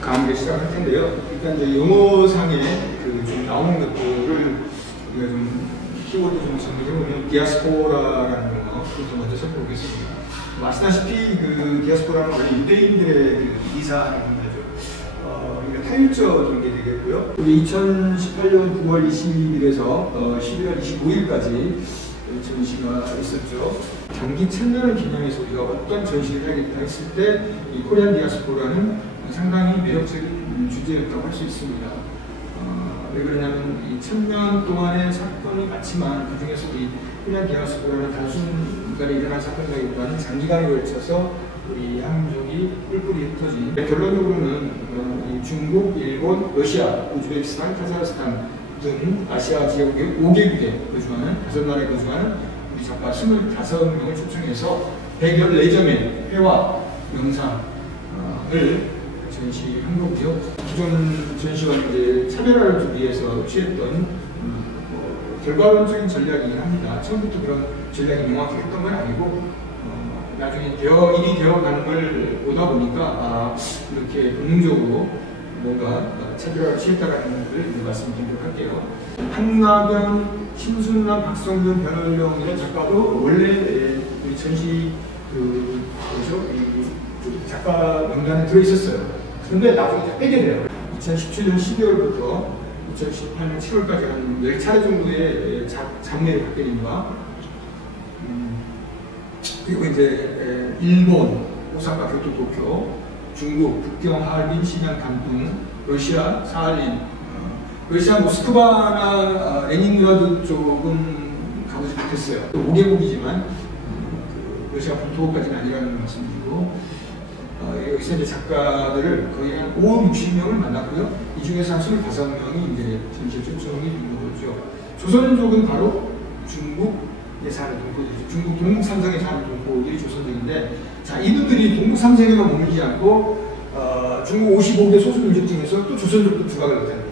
강의를 시작할 텐데요. 일단 이제 용어상에 좀 나오는 것들을 우리가 좀 키워드 좀 정리해보면 디아스포라라는 용어 그것을 먼저 살펴보겠습니다. 아시다시피 디아스포라는 원래 유대인들의 이사하는 문제죠. 그러니까 타율절 전개 되겠고요. 우리 2018년 9월 20일에서 11월 25일까지 전시가 있었죠. 장기 천년을 기념해서 우리가 어떤 전시를 하겠다 했을 때 이 코리안 디아스포라는 상당히 매력적인 주제였다고 할 수 있습니다. 왜 그러냐면 이 1000년 동안의 사건이 많지만 그 중에서 이 코리안 디아스포라는 단순간에 일어난 사건이라기보다는 장기간에 걸쳐서 우리 한민족이 뿔뿔이 흩어진 결론적으로는 이 중국, 일본, 러시아, 우즈베키스탄, 카자흐스탄 등 아시아 지역의 5개국에 거주하는 5나라에 거주하는 우리 작가 25명을 초청해서 114점의 회화, 영상을 전시한 거고요. 기존 전시와 이제 차별화를 주기 위해서 취했던 결과론적인 전략이긴 합니다. 처음부터 그런 전략이 명확했던 건 아니고 나중에 일이 되어가는 걸 보다 보니까 이렇게 본능적으로 뭔가 차별화를 취했다라는 걸 말씀드리도록 할게요. 한나경, 신순남, 박성균, 변월령 이런 작가도 원래 우리 전시 작가 명단에 들어있었어요. 근데 나중에 빼게 돼요. 2017년 12월부터 2018년 7월까지 한 10차례 정도의 장례를 받게 됩니다. 그리고 이제 일본, 오사카, 교토, 도쿄, 중국, 북경, 하얼빈, 신양, 단둥, 러시아, 사할린, 러시아 모스크바나 레닌그라드 쪽은 가보지 못했어요. 5개국이지만 러시아 본토까지는 아니라는 말씀드리고 여기서 이제 작가들을 거의 한 5, 60명을 만났고요. 이 중에서 한 25명이 이제 전시에 초청이 된 거죠. 조선족은 바로 중국에 사는 동포들이죠. 중국 동북 삼성에 사는 동포들이 조선족인데, 자, 이분들이 동북 삼성에만 머물지 않고 중국 55개 소수민족 중에서 또 조선족도 부각을 못합니다.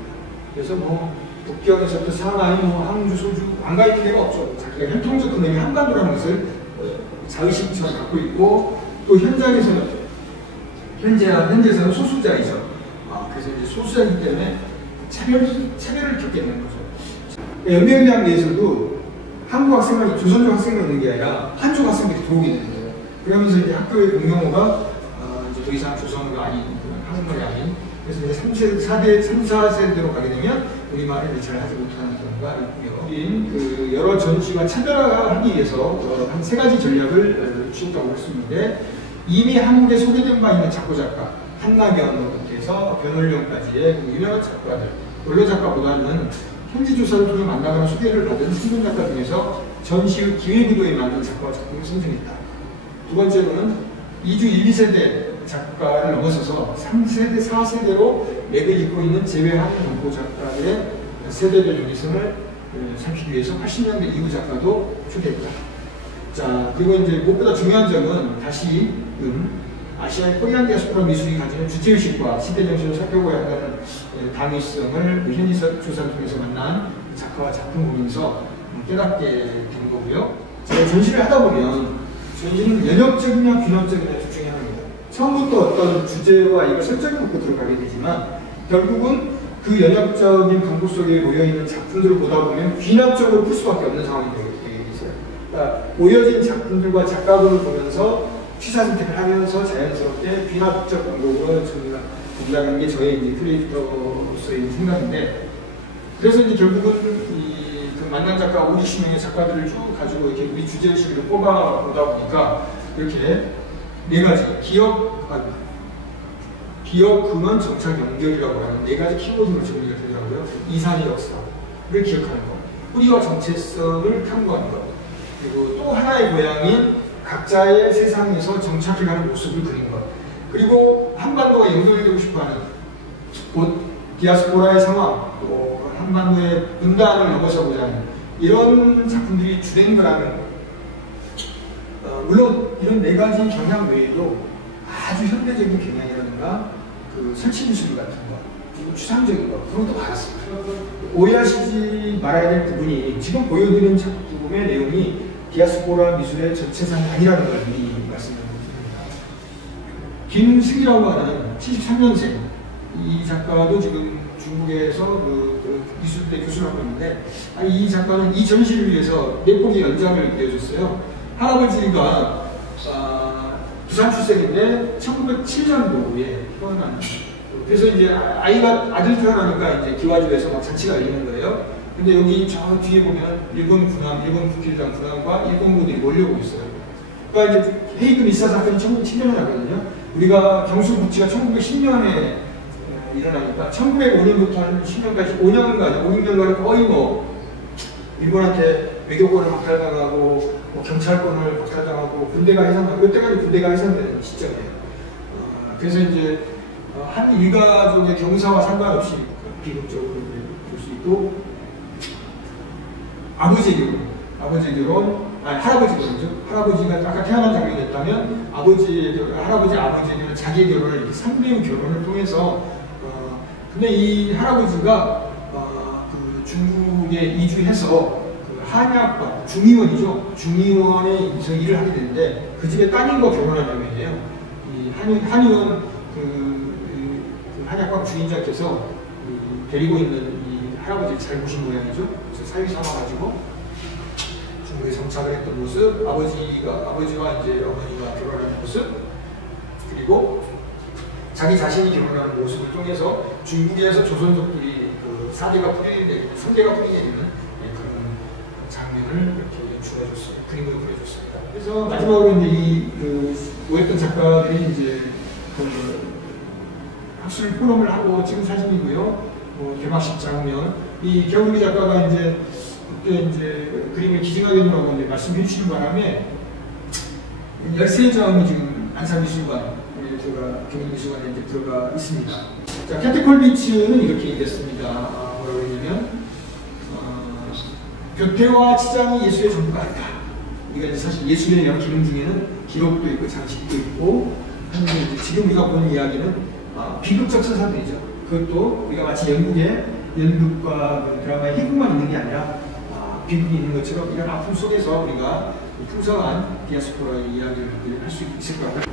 그래서 뭐 북경에서부터 상하이, 항주, 소주 안 가있는 데가 없죠. 자기가 혈통적 근원이 한반도라는 것을 자의식처럼 갖고 있고, 또 현장에서는 현재에서는 소수자이죠. 그래서 이제 소수자이기 때문에 차별을 겪게 되는 거죠. 연맹에 대한 내에서도 한국 학생만, 조선족 학생만 있는 게 아니라 한족 학생들이 들어오게 되는 거예요. 그러면서 이제 학교의 공용어가 이제 더 이상 조선어가 아닌, 한국말이 아닌, 그래서 이제 3, 4세대로 가게 되면 우리말을 잘 하지 못하는 경우가 있고요. 여러 전시와 차별화하기 위해서 한 3가지 전략을 취했다고 했었는데, 이미 한국에 소개된 바 있는 작가, 한나경부터 변월령까지의 유명한 작가들, 원로 작가보다는 현지 조사를 통해 만나거나 소개를 받은 신분 작가 중에서 전시의 기획의도에 맞는 작가와 작품을 선정했다. 두 번째로는 2주 1, 2세대 작가를 넘어서서 3세대, 4세대로 맥을 잇고 있는 제외한 동포 작가들의 세대별 유니성을 살피기 위해서 80년대 이후 작가도 초대했다. 자, 그리고 이제 무엇보다 중요한 점은 다시금 아시아의 코리안 디아스포라 미술이 가지는 주체의식과 시대정신을 살펴봐야 한다는 당위성을 현지사 조사를 통해서 만난 작가와 작품 보면서 깨닫게 된 거고요. 제가 전시를 하다 보면 전시는 연역적이냐 균형적이냐 둘 중에 하나입니다. 처음부터 어떤 주제와 이걸 설정해 놓고 들어가게 되지만 결국은 그 연역적인 강도 속에 모여있는 작품들을 보다 보면 귀납적으로 풀 수밖에 없는 상황이 되게 있어요. 그러니까 모여진 작품들과 작가들을 보면서 취사 선택을 하면서 자연스럽게 귀납적 방법으로 전시가 된다는 게 저의 이제 크리에이터로서의 생각인데, 그래서 이제 결국은 그 만난 작가 50명의 작가들을 쭉 가지고 이렇게 우리 주제의식으로 뽑아보다 보니까 이렇게 4가지 기억, 근원, 정착, 연결이라고 하는 4가지 키워드로 정리가 되더라고요. 이산의 역사를 기억하는 것, 뿌리와 정체성을 탐구하는 것, 그리고 또 하나의 고향인 각자의 세상에서 정착해가는 모습을 그린 것, 그리고 한반도가 연결되고 싶어하는 곧 디아스포라의 상황, 또 한반도의 분단을 넘어서고자 하는 이런 작품들이 주된 거라는, 물론 이런 4가지 경향 외에도 아주 현대적인 경향이라든가 그 설치미술 같은 거, 그리고 추상적인 거, 그런 것도 많았습니다. 오해하시지 말아야 될 부분이 지금 보여드린 작품의 내용이 디아스포라 미술의 전체상이 아니라는 걸 미리 말씀드립니다. 김승이라고 하는 73년생 이 작가도 지금 중국에서 그 미술대 교수를 하고 있는데, 이 작가는 이 전시를 위해서 내폭의 연장을 그려줬어요. 할아버지가 부산 출생인데 1907년도에 태어난. 그래서 이제 아이가 아들 태어나니까 이제 기와주에서 막 잔치가 열리는 거예요. 근데 여기 저 뒤에 보면 일본 군함, 일본 국회의장 군함과 일본군들이 몰려오고 있어요. 그러니까 이제 헤이그 미사 사건이 1907년에 나거든요. 우리가 경수국지가 1910년에 일어나니까 1905년부터 한 10년까지 5년간, 5년간 거의 뭐 일본한테 외교권을 박탈당하고 뭐 경찰권을 박탈당하고 군대가 해산하고 이때까지 군대가 해산되는 시점이에요. 그래서 이제 한 일가족의 경사와 상관없이 비극적으로 볼 수 있고, 아버지 결혼, 할아버지 결혼이죠. 할아버지가 아까 태어난 장면이었다면 할아버지의 결혼, 자기의 결혼을 이렇게 3대 결혼을 통해서 근데 이 할아버지가 그 중국에 이주해서 그 한약관, 중의원이죠. 중의원에 일을 하게 되는데 그 집에 따님과 결혼한 장면이에요. 이 한의원 그 한약관 주인장께서 데리고 있는 이 할아버지를 잘 보신 모양이죠. 그래서 사위 삼아가지고 중국에 정착을 했던 모습, 아버지와 이제 어머니가 결혼하는 모습, 그리고 자기 자신이 결혼하는 모습을 통해서 중국에서 조선족들이 그 4대가 풀이내리는, 3대가 풀이내리는 그런 장면을 이렇게 연출해줬어요. 그림을 그려줬습니다. 그래서 마지막으로 이제 오했던 작가들이 이제 그 학술 포럼을 하고 찍은 사진이고요. 개막식 장면. 이 겨울기 작가가 이제 그때 이제 그림을 기증하겠노라고 이제 말씀해 주시는 바람에 13장이 지금 안산미술관 경인미술관에 이제 들어가 있습니다. 자, 캐트 콜비츠는 이렇게 얘기했습니다. 뭐라고 했냐면, 교태와 치장이 예술의 전부가 아니다. 우리가 이제 사실 예술의 여러 기능 중에는 기록도 있고 장식도 있고 하는데, 지금 우리가 보는 이야기는 비극적 서사들이죠. 그것도 우리가 마치 연극과 그 드라마의 희극만 있는 게 아니라 비극이 있는 것처럼 이런 아픔 속에서 우리가 풍성한 디아스포라의 이야기를 할 수 있을 것 같아요.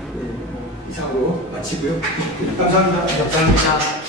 이상으로 마치고요. 감사합니다. 감사합니다.